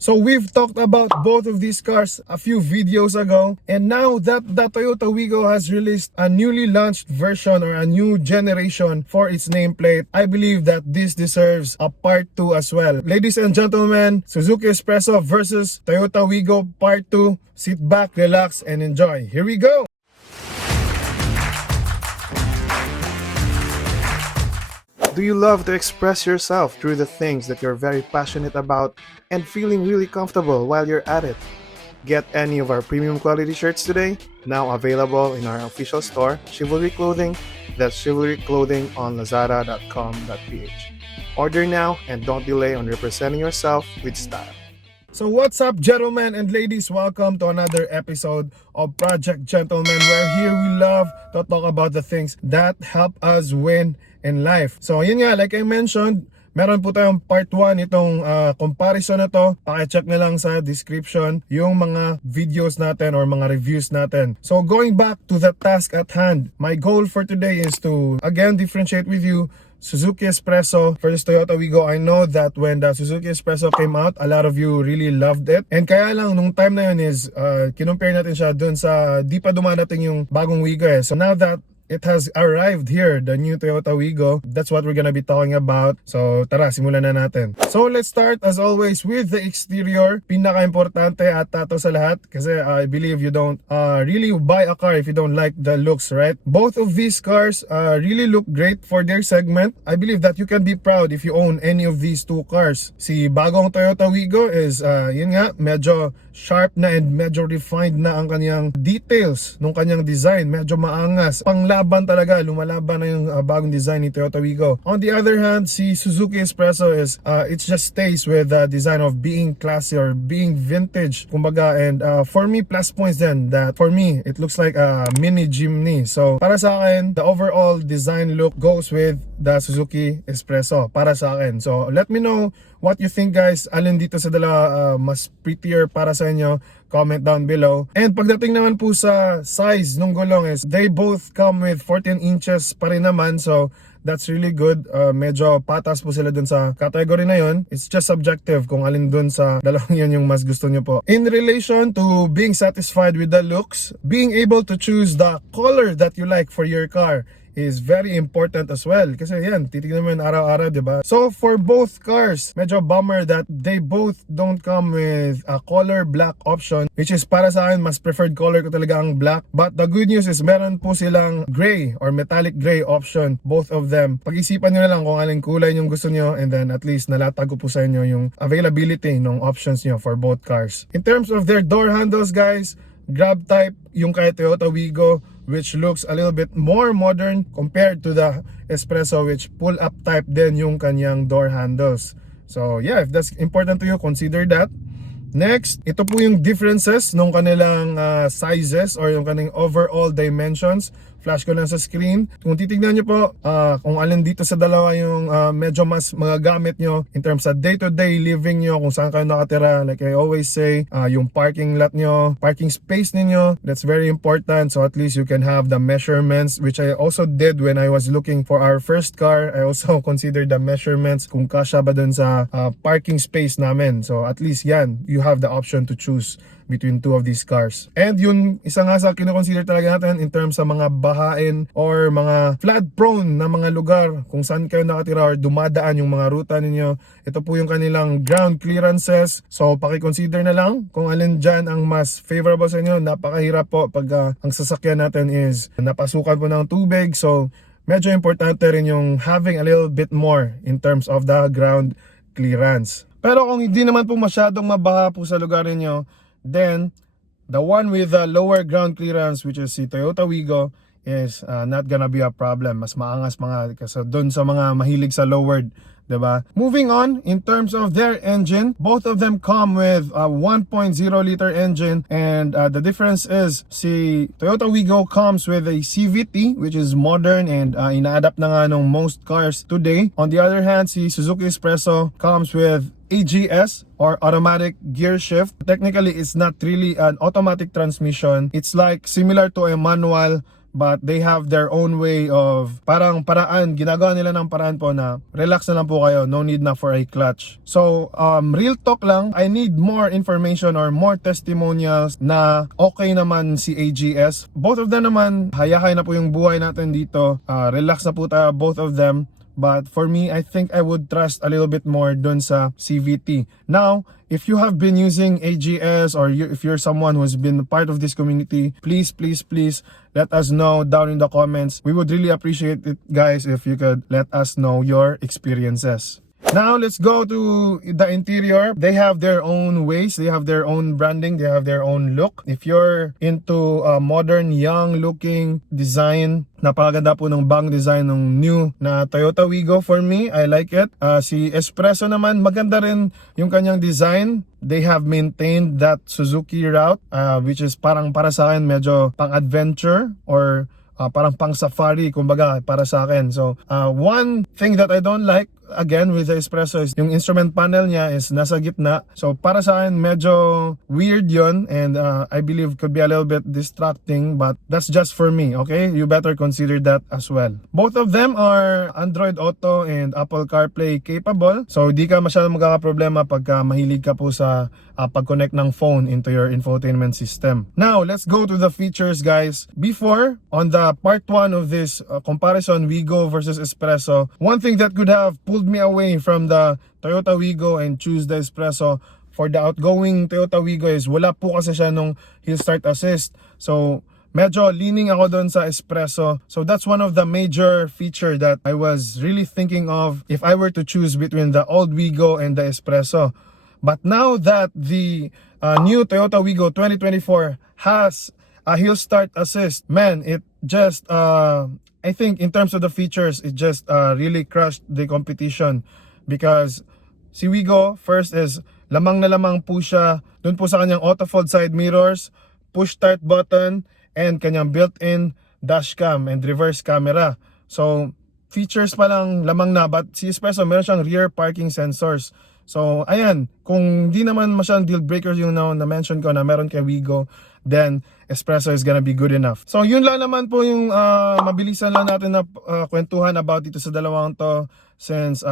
So we've talked about both of these cars a few videos ago, and now that the Toyota Wigo has released a newly launched version or a new generation for its nameplate, I believe that this deserves a part 2 as well. Ladies and gentlemen, Suzuki Spresso versus Toyota Wigo part 2. Sit back, relax, and enjoy. Here we go! Do you love to express yourself through the things that you're very passionate about and feeling really comfortable while you're at it? Get any of our premium quality shirts today, now available in our official store, Chivalry Clothing. That's Chivalry Clothing on lazada.com.ph. Order now and don't delay on representing yourself with style. So what's up, gentlemen and ladies? Welcome to another episode of Project Gentleman, where here we love to talk about the things that help us win in life. So yun nga, like I mentioned, meron po tayong part 1 itong comparison na to. Paki-check na lang sa description yung mga videos natin or mga reviews natin. So going back to the task at hand, my goal for today is to again differentiate with you Suzuki Spresso versus Toyota Wigo. I know that when the Suzuki Spresso came out, a lot of you really loved it. And kaya lang, nung time na yun is, kinumpare natin siya dun sa di pa dumadating yung bagong Wigo eh. So now that it has arrived here, the new Toyota Wigo, that's what we're gonna be talking about. So tara, simulan na natin. So let's start as always with the exterior. Pinaka-importante at tato sa lahat kasi I believe you don't really buy a car if you don't like the looks, right? Both of these cars really look great for their segment. I believe that you can be proud if you own any of these two cars. Si bagong Toyota Wigo is yun nga, medyo sharp na and medyo refined na ang kanyang details nung kanyang design. Medyo maangas. Panglaban talaga, lumalaban na yung bagong design ni Toyota Wigo. On the other hand, si Suzuki Spresso is it just stays with the design of being classy or being vintage, kumbaga. And for me, plus points then that for me, it looks like a mini Jimny. So para sa akin, the overall design look goes with the Suzuki Spresso para sa akin. So let me know what you think, guys. Alin dito sa dalawa mas prettier para sa inyo? Comment down below. And pagdating naman po sa size ng gulong is they both come with 14 inches pa rin naman. So that's really good. Medyo patas po sila dun sa category na yun. It's just subjective kung alin dun sa dalawang yun yung mas gusto nyo po. In relation to being satisfied with the looks, being able to choose the color that you like for your car is very important as well. Kasi yan, titignan mo yun araw-araw, diba? So for both cars, medyo bummer that they both don't come with a color black option, which is para sa akin, mas preferred color ko talaga ang black. But the good news is meron po silang gray or metallic gray option, both of them. Pag-isipan nyo na lang kung alin kulay yung gusto nyo, and then at least nalatag ko po sa inyo yung availability ng options nyo for both cars. In terms of their door handles, guys, grab type yung kay Toyota Wigo, which looks a little bit more modern compared to the Espresso, which pull up type din yung kanyang door handles. So yeah, if that's important to you, consider that. Next, ito po yung differences nung kanilang sizes or yung kanilang overall dimensions. Flash ko lang sa screen. Kung titignan nyo po kung alin dito sa dalawa yung medyo mas magagamit nyo in terms of day-to-day living nyo, kung saan kayo nakatira. Like I always say, yung parking lot nyo, parking space ninyo, that's very important. So at least you can have the measurements, which I also did when I was looking for our first car. I also considered the measurements kung kasya ba dun sa parking space namin. So at least yan, you have the option to choose between two of these cars. And yun, isa nga sa kinoconsider talaga natin in terms sa mga bahain or mga flood prone na mga lugar kung saan kayo nakatira or dumadaan yung mga ruta ninyo. Ito po yung kanilang ground clearances. So pakiconsider na lang kung alin dyan ang mas favorable sa inyo. Napakahirap po pag ang sasakyan natin is napasukan po ng tubig. So medyo importante rin yung having a little bit more in terms of the ground clearance. Pero kung hindi naman po masyadong mabaha po sa lugar ninyo, then the one with the lower ground clearance, which is si Toyota Wigo, is not gonna be a problem. Mas maangas mga kasi doon sa mga mahilig sa lowered, diba? Moving on, in terms of their engine, both of them come with a 1.0 liter engine, and the difference is si Toyota Wigo comes with a CVT, which is modern and ina-adapt na nga ng most cars today. On the other hand, si Suzuki Spresso comes with AGS or automatic gear shift. Technically, it's not really an automatic transmission. It's like similar to a manual but they have their own way of paraan, ginagawa nila ng paraan po na relax na lang po kayo, no need na for a clutch. So real talk lang, I need more information or more testimonials na okay naman si AGS. Both of them naman, hayahay na po yung buhay natin dito, relax na po tayo, both of them. But for me, I think I would trust a little bit more dun sa CVT. Now, if you have been using AGS or if you're someone who's been part of this community, please let us know down in the comments. We would really appreciate it, guys, if you could let us know your experiences. Now, let's go to the interior. They have their own ways, they have their own branding, they have their own look. If you're into modern, young-looking design, napakaganda po ng bang design ng new na Toyota Wigo. For me, I like it. Si Spresso naman, maganda rin yung kanyang design. They have maintained that Suzuki route, which is parang para sa akin medyo pang-adventure or parang pang-safari, kumbaga, para sa akin. So, one thing that I don't like, again, with the Spresso is yung instrument panel niya is nasa gitna. So, para sa akin, medyo weird yon, and I believe could be a little bit distracting, but that's just for me, okay? You better consider that as well. Both of them are Android Auto and Apple CarPlay capable. So, di ka masyadong magkakaproblema pagka mahilig ka po sa pag-connect ng phone into your infotainment system. Now, let's go to the features, guys. Before, on the part 1 of this comparison, Wigo versus Spresso, one thing that could have pulled me away from the Toyota Wigo and choose the Spresso for the outgoing Toyota Wigo is wala po kasi siya nung hill start assist. So, medyo leaning ako doon sa Spresso. So that's one of the major feature that I was really thinking of if I were to choose between the old Wigo and the Spresso. But now that the new Toyota Wigo 2024 has a hill start assist, man, it just I think in terms of the features, it just really crushed the competition. Because si Wigo, first is lamang na lamang po siya dun po sa kanyang auto fold side mirrors, push start button, and kanyang built-in dashcam and reverse camera. So features pa lang lamang na, but si Spresso meron siyang rear parking sensors. So ayan, kung di naman masyadong deal breakers yung na-mention ko na meron kay Wigo, then Spresso is gonna be good enough. So yun lang naman po yung mabilisan lang natin na kwentuhan about dito sa dalawang to, since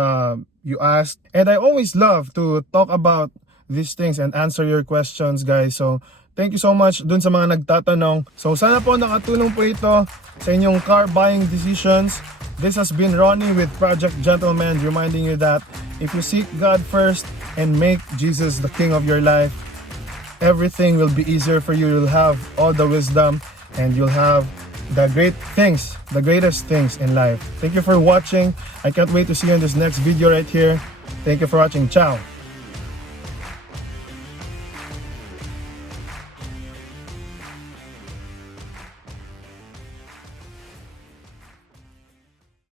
you asked. And I always love to talk about these things and answer your questions, guys. So thank you so much dun sa mga nagtatanong. So sana po nakatulong po ito sa inyong car buying decisions. This has been Ronnie with Project Gentleman, reminding you that if you seek God first and make Jesus the King of your life, everything will be easier for you. You'll have all the wisdom and you'll have the great things, the greatest things in life. Thank you for watching. I can't wait to see you in this next video right here. Thank you for watching. Ciao.